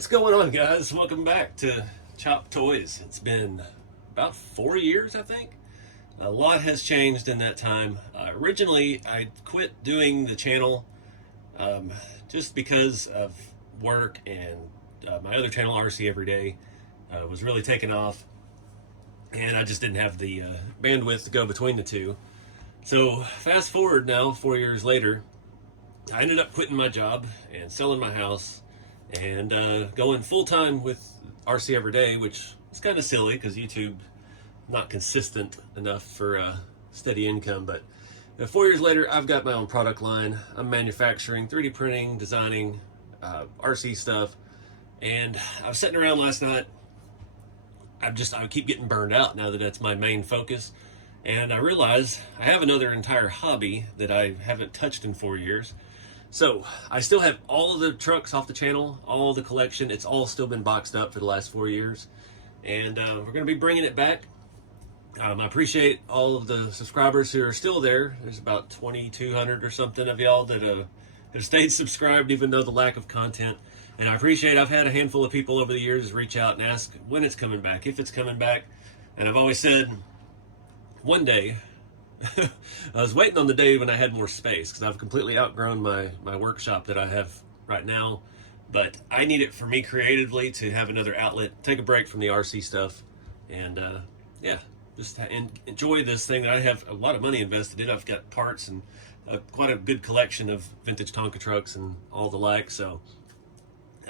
What's going on, guys? Welcome back to Chop Toys. It's been about 4 years, I think. A lot has changed in that time. Originally, I quit doing the channel just because of work, and my other channel, RC Everyday, was really taking off, and I just didn't have the bandwidth to go between the two. So fast forward now, 4 years later, I ended up quitting my job and selling my house and going full-time with RC Everyday, which is kind of silly because YouTube not consistent enough for steady income. But 4 years later, I've got my own product line. I'm manufacturing, 3D printing, designing RC stuff, and I was sitting around last night. I keep getting burned out now that that's my main focus, and I realize I have another entire hobby that I haven't touched in 4 years. So I still have all of the trucks off the channel, all the collection. It's all still been boxed up for the last 4 years, and we're going to be bringing it back. I appreciate all of the subscribers who are still there. There's about 2,200 or something of y'all that have stayed subscribed even though the lack of content. And I appreciate, I've had a handful of people over the years reach out and ask when it's coming back, if it's coming back. And I've always said, one day. I was waiting on the day when I had more space because I've completely outgrown my workshop that I have right now. But I need it for me creatively to have another outlet, take a break from the RC stuff, and yeah, just enjoy this thing that I have a lot of money invested in. I've got parts and quite a good collection of vintage tonka trucks and all the like. So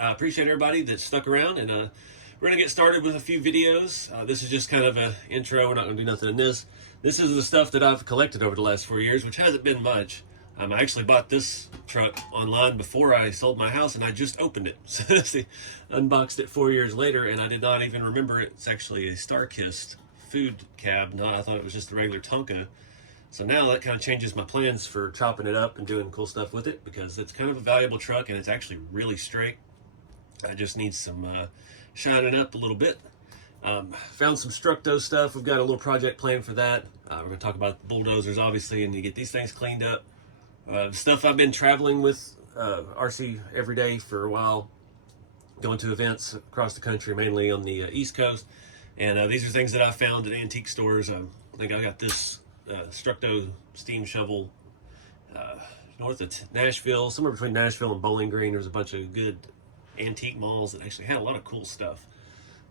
I appreciate everybody that stuck around, and we're going to get started with a few videos. This is just kind of an intro. We're not going to do nothing in this. This is the stuff that I've collected over the last 4 years, which hasn't been much. I actually bought this truck online before I sold my house, and I just opened it. So see, unboxed it 4 years later, and I did not even remember it's actually a Star-Kissed food cab. No, I thought it was just a regular Tonka. So now that kind of changes my plans for chopping it up and doing cool stuff with it, because it's kind of a valuable truck, and it's actually really straight. I just need some shining up a little bit. Found some structo stuff. We've got a little project planned for that. We're going to talk about the bulldozers, obviously, and you get these things cleaned up. Stuff I've been traveling with RC Everyday for a while, going to events across the country, mainly on the East Coast. And these are things that I found at antique stores. I think I got this structo steam shovel north of Nashville, somewhere between Nashville and Bowling Green. There's a bunch of good antique malls that actually had a lot of cool stuff.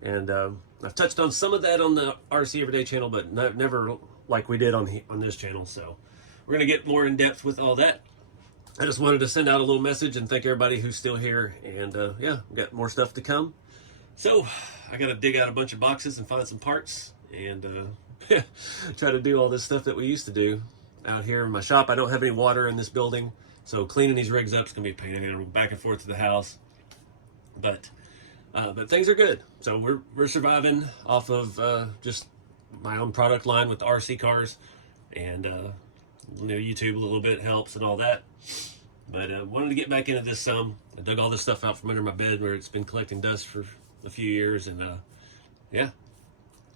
And I've touched on some of that on the RC Everyday channel, but never like we did on this channel. So we're going to get more in depth with all that. I just wanted to send out a little message and thank everybody who's still here. And yeah, we've got more stuff to come. So I got to dig out a bunch of boxes and find some parts and try to do all this stuff that we used to do out here in my shop. I don't have any water in this building, so cleaning these rigs up is going to be a pain. I'm going to go back and forth to the house. But things are good. So we're surviving off of just my own product line with the RC cars, and YouTube a little bit helps and all that. But wanted to get back into this some. I dug all this stuff out from under my bed where it's been collecting dust for a few years, and yeah,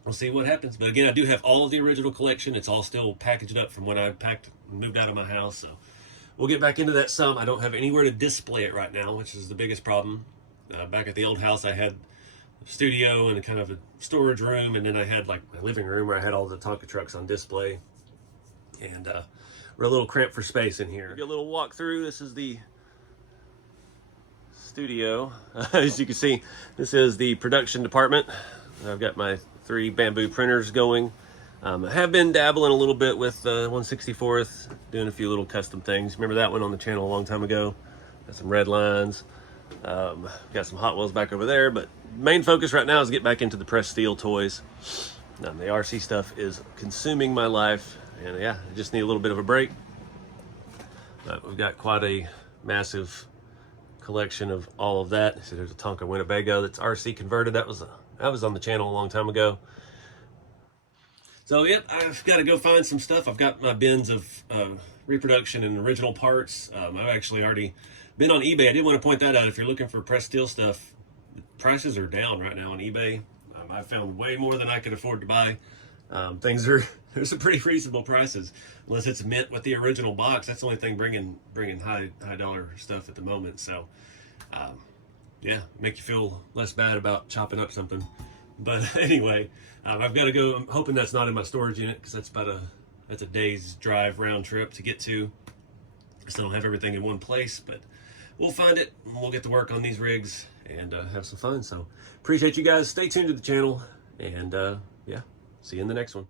we'll see what happens. But again, I do have all of the original collection. It's all still packaged up from when I packed and moved out of my house. So we'll get back into that some. I don't have anywhere to display it right now, which is the biggest problem. Back at the old house, I had a studio and a kind of a storage room, and then I had like my living room where I had all the Tonka trucks on display. And we're a little cramped for space in here. Give you a little walk through. This is the studio. As you can see, this is the production department. I've got my 3 bamboo printers going. I have been dabbling a little bit with 1/64th, doing a few little custom things. Remember that one on the channel a long time ago? Got some red lines. Got some Hot Wheels back over there, but main focus right now is get back into the pressed steel toys. The RC stuff is consuming my life, and yeah, I just need a little bit of a break. But we've got quite a massive collection of all of that. So there's a Tonka Winnebago that's RC converted. That was on the channel a long time ago. So yep, I've got to go find some stuff. I've got my bins of reproduction and original parts. I've actually already been on eBay. I did want to point that out. If you're looking for pressed steel stuff, prices are down right now on eBay. I found way more than I could afford to buy. There's some pretty reasonable prices, unless it's mint with the original box. That's the only thing bringing high dollar stuff at the moment. So yeah, make you feel less bad about chopping up something. But anyway, I've got to go. I'm hoping that's not in my storage unit, because that's a day's drive round trip to get to. I still don't have everything in one place, but we'll find it and we'll get to work on these rigs and have some fun. So appreciate you guys. Stay tuned to the channel, and yeah, see you in the next one.